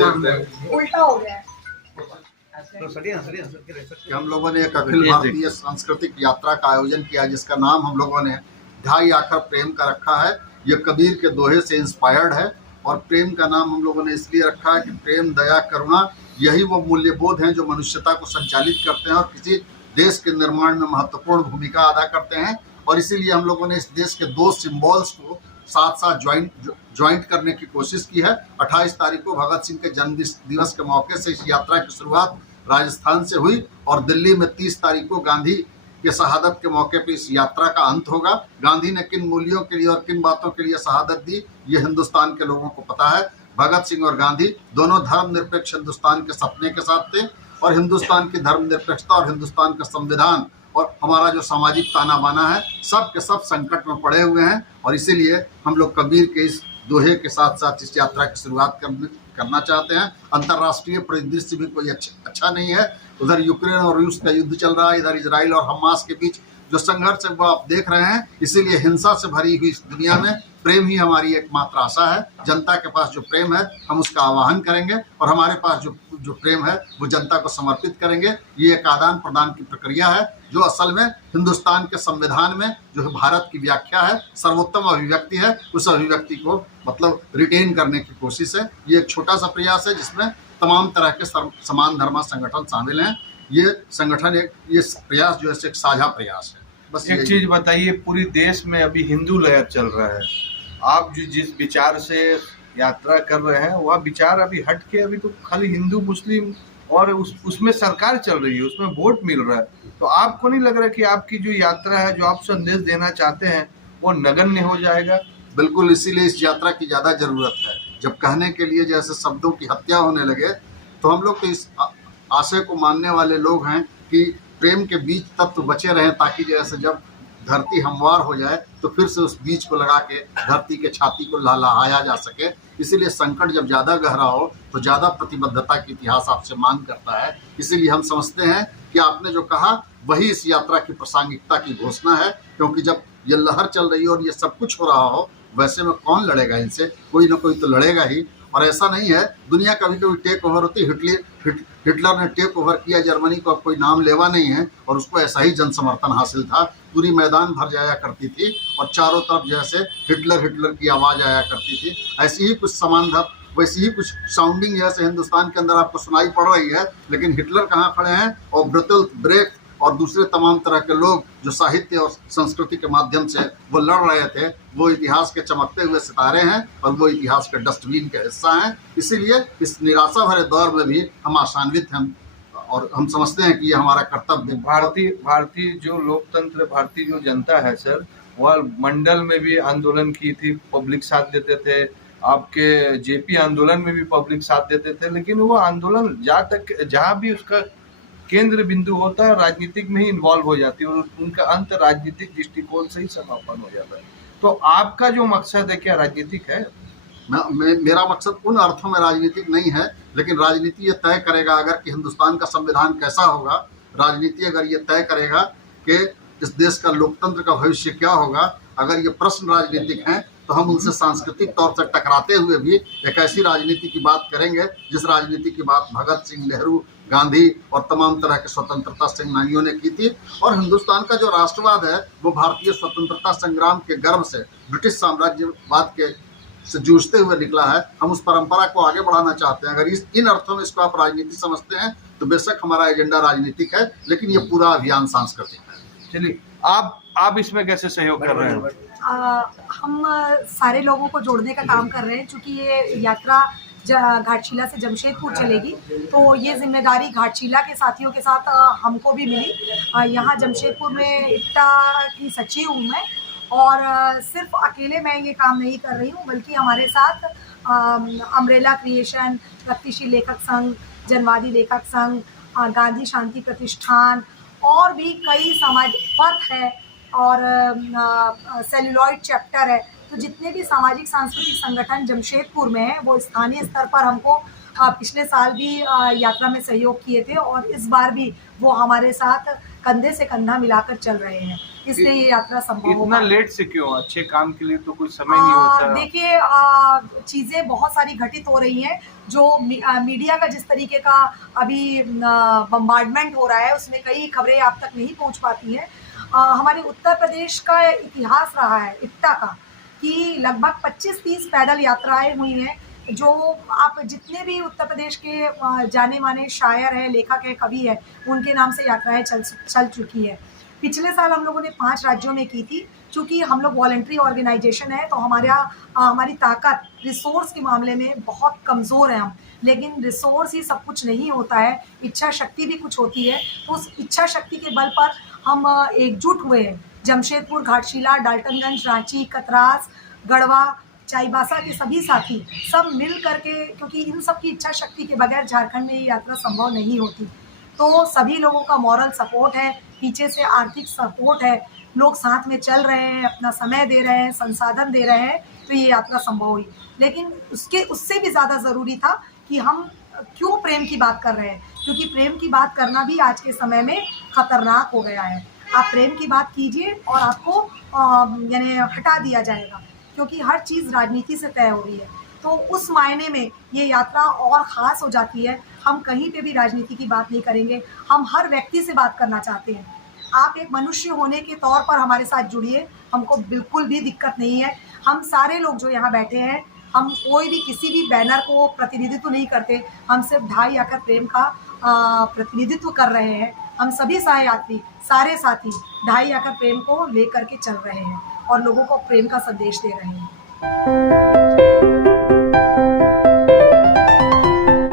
उल्टा हो गया है। कि हम लोगों ने एक अखिल भारतीय सांस्कृतिक यात्रा का आयोजन किया जिसका नाम हम लोगों ने ढाई आखर प्रेम का रखा है। ये कबीर के दोहे से इंस्पायर्ड है और प्रेम का नाम हम लोगों ने इसलिए रखा है कि प्रेम, दया, करुणा यही वो मूल्यबोध हैं जो मनुष्यता को संचालित करते हैं और किसी देश के निर्माण में महत्वपूर्ण भूमिका अदा करते हैं। और इसीलिए हम लोगों ने इस देश के दो सिंबल्स को साथ साथ ज्वाइंट करने की कोशिश की है। 28 तारीख को भगत सिंह के जन्म दिवस के मौके से इस यात्रा की शुरुआत राजस्थान से हुई और दिल्ली में 30 तारीख को गांधी के शहादत के मौके पर इस यात्रा का अंत होगा। गांधी ने किन मूल्यों के लिए और किन बातों के लिए शहादत दी ये हिंदुस्तान के लोगों को पता है। भगत सिंह और गांधी दोनों धर्मनिरपेक्ष हिंदुस्तान के सपने के साथ थे और हिंदुस्तान की धर्मनिरपेक्षता और हिंदुस्तान का संविधान और हमारा जो सामाजिक ताना बाना है सब के सब संकट में पड़े हुए हैं। और इसीलिए हम लोग कबीर के इस दोहे के साथ साथ इस यात्रा की शुरुआत करना चाहते हैं। अंतर्राष्ट्रीय परिदृश्य भी कोई अच्छा नहीं है। उधर यूक्रेन और रूस का युद्ध चल रहा है, इधर इजराइल और हमास के बीच जो संघर्ष है वो आप देख रहे हैं। इसीलिए हिंसा से भरी हुई इस दुनिया में प्रेम ही हमारी एकमात्र आशा है। जनता के पास जो प्रेम है हम उसका आवाहन करेंगे और हमारे पास जो प्रेम है वो जनता को समर्पित करेंगे। ये एक आदान प्रदान की प्रक्रिया है जो असल में हिंदुस्तान के संविधान में जो भारत की व्याख्या है, सर्वोत्तम अभिव्यक्ति है, उस अभिव्यक्ति को मतलब रिटेन करने की कोशिश है। ये एक छोटा सा प्रयास है जिसमें तमाम तरह के समान धर्म संगठन शामिल हैं। ये संगठन ये प्रयास जो है एक साझा प्रयास है। बस एक चीज बताइए, पूरी देश में अभी हिंदू लहर चल रहा है, आप जिस विचार से यात्रा कर रहे हैं वह विचार अभी हट के अभी तो खाली हिंदू मुस्लिम और उसमें सरकार चल रही है, उसमें वोट मिल रहा है। तो आपको नहीं लग रहा कि आपकी जो यात्रा है, जो आप संदेश देना चाहते हैं वो नगण्य हो जाएगा? बिल्कुल, इसीलिए इस यात्रा की ज़्यादा ज़रूरत है। जब कहने के लिए जैसे शब्दों की हत्या होने लगे तो हम लोग तो इस आशय को मानने वाले लोग हैं कि प्रेम के बीज तत्व बचे रहें ताकि जैसे जब धरती हमवार हो जाए तो फिर से उस बीज को लगा के धरती के छाती को लहलाया जा सके। इसीलिए संकट जब ज़्यादा गहरा हो तो ज़्यादा प्रतिबद्धता की इतिहास आपसे मांग करता है। इसीलिए हम समझते हैं कि आपने जो कहा वही इस यात्रा की प्रासंगिकता की घोषणा है, क्योंकि जब ये लहर चल रही हो और ये सब कुछ हो रहा हो वैसे में कौन लड़ेगा इनसे? कोई ना कोई तो लड़ेगा ही। और ऐसा नहीं है, दुनिया कभी कभी टेक ओवर होती। हिटलर ने टेक ओवर किया जर्मनी को, अब कोई नाम लेवा नहीं है, और उसको ऐसा ही जन समर्थन हासिल था। पूरी मैदान भर जाया करती थी और चारों तरफ जैसे हिटलर की आवाज़ आया करती थी। ऐसी ही कुछ समानधर वैसी ही कुछ साउंडिंग जैसे हिंदुस्तान के अंदर आपको सुनाई पड़ रही है। लेकिन हिटलर कहाँ खड़े हैं और ब्रेक और दूसरे तमाम तरह के लोग जो साहित्य और संस्कृति के माध्यम से वो लड़ रहे थे, वो इतिहास के चमकते हुए सितारे हैं और वो इतिहास के डस्टबिन के हिस्सा हैं। इसीलिए इस निराशा भरे दौर में भी हम आशान्वित हैं और हम समझते हैं कि ये हमारा कर्तव्य है। भारतीय जो लोकतंत्र, भारतीय जो जनता है सर, वह मंडल में भी आंदोलन की थी, पब्लिक साथ देते थे। आपके जेपी आंदोलन में भी पब्लिक साथ देते थे, लेकिन वो आंदोलन जहाँ भी उसका केंद्र बिंदु होता है राजनीतिक में ही इन्वॉल्व हो जाती है और उनका अंत राजनीतिक दृष्टिकोण से ही समापन हो जाता है। तो आपका जो मकसद है क्या राजनीतिक है? मेरा मकसद उन अर्थों में राजनीतिक नहीं है, लेकिन राजनीति ये तय करेगा अगर कि हिंदुस्तान का संविधान कैसा होगा। राजनीति अगर ये तय करेगा कि इस देश का लोकतंत्र का भविष्य क्या होगा। अगर ये प्रश्न राजनीतिक हैं तो हम उनसे सांस्कृतिक तौर से टकराते हुए भी एक ऐसी राजनीति की बात करेंगे जिस राजनीति की बात भगत सिंह, नेहरू, गांधी और तमाम तरह के स्वतंत्रता सेनानियों ने की थी। और हिंदुस्तान का जो राष्ट्रवाद है वो भारतीय स्वतंत्रता संग्राम के गर्भ से ब्रिटिश साम्राज्यवाद के से जूझते हुए निकला है। हम उस परंपरा को आगे बढ़ाना चाहते हैं। अगर इन अर्थों में इसको आप राजनीति समझते हैं तो बेशक हमारा एजेंडा राजनीतिक है, लेकिन ये पूरा अभियान सांस्कृतिक है। चलिए, आप इसमें कैसे सहयोग कर रहे हैं? हम सारे लोगों को जोड़ने का काम कर रहे हैं। चूँकि ये यात्रा घाटशिला से जमशेदपुर चलेगी तो ये जिम्मेदारी घाटशिला के साथियों के साथ हमको भी मिली। यहाँ जमशेदपुर में इट्टा की सचिव हूँ मैं और सिर्फ अकेले मैं ये काम नहीं कर रही हूँ, बल्कि हमारे साथ अम्ब्रेला क्रिएशन, प्रगतिशील लेखक संघ, जनवादी लेखक संघ, गांधी शांति प्रतिष्ठान और भी कई सामाजिक पथ है और सेलुलॉइड चैप्टर है। तो जितने भी सामाजिक सांस्कृतिक संगठन जमशेदपुर में हैं वो स्थानीय स्तर पर हमको पिछले साल भी यात्रा में सहयोग किए थे और इस बार भी वो हमारे साथ कंधे से कंधा मिलाकर चल रहे हैं, इसलिए ये यात्रा संभव हो इतना पाई। लेट से क्यों? अच्छे काम के लिए तो कोई समय नहीं होता। देखिए चीज़ें बहुत सारी घटित हो रही हैं जो मीडिया का जिस तरीके का अभी बम्बार्डमेंट हो रहा है उसमें कई खबरें आप तक नहीं पहुंच पाती हैं। हमारे उत्तर प्रदेश का इतिहास रहा है इट्टा का कि लगभग 25-30 पैदल यात्राएं हुई हैं जो आप जितने भी उत्तर प्रदेश के जाने माने शायर हैं, लेखक हैं, कवि हैं, उनके नाम से यात्राएं चल चुकी है। पिछले साल हम लोगों ने 5 राज्यों में की थी। चूँकि हम लोग वॉलंटरी ऑर्गेनाइजेशन है तो हमारी ताकत रिसोर्स के मामले में बहुत कमज़ोर है हम। लेकिन रिसोर्स ही सब कुछ नहीं होता है, इच्छा शक्ति भी कुछ होती है। तो उस इच्छा शक्ति के बल पर हम एकजुट हुए हैं। जमशेदपुर, घाटशिला, डाल्टनगंज, रांची, कतरास, गढ़वा, चाईबासा के सभी साथी सब मिल करके, क्योंकि इन सब की इच्छा शक्ति के बगैर झारखंड में ये यात्रा संभव नहीं होती। तो सभी लोगों का मॉरल सपोर्ट है, पीछे से आर्थिक सपोर्ट है, लोग साथ में चल रहे हैं, अपना समय दे रहे हैं, संसाधन दे रहे हैं, तो ये यात्रा संभव हुई। लेकिन उससे भी ज़्यादा ज़रूरी था कि हम क्यों प्रेम की बात कर रहे हैं, क्योंकि प्रेम की बात करना भी आज के समय में खतरनाक हो गया है। आप प्रेम की बात कीजिए और आपको यानी हटा दिया जाएगा, क्योंकि हर चीज़ राजनीति से तय हो रही है। तो उस मायने में ये यात्रा और ख़ास हो जाती है। हम कहीं पे भी राजनीति की बात नहीं करेंगे, हम हर व्यक्ति से बात करना चाहते हैं। आप एक मनुष्य होने के तौर पर हमारे साथ जुड़िए, हमको बिल्कुल भी दिक्कत नहीं है। हम सारे लोग जो यहाँ बैठे हैं, हम कोई भी किसी भी बैनर को प्रतिनिधित्व नहीं करते, हम सिर्फ ढाई आकर प्रेम का प्रतिनिधित्व कर रहे हैं। हम सभी सहयात्री, सारे साथी ढाई आकर प्रेम को लेकर के चल रहे हैं और लोगों को प्रेम का संदेश दे रहे हैं।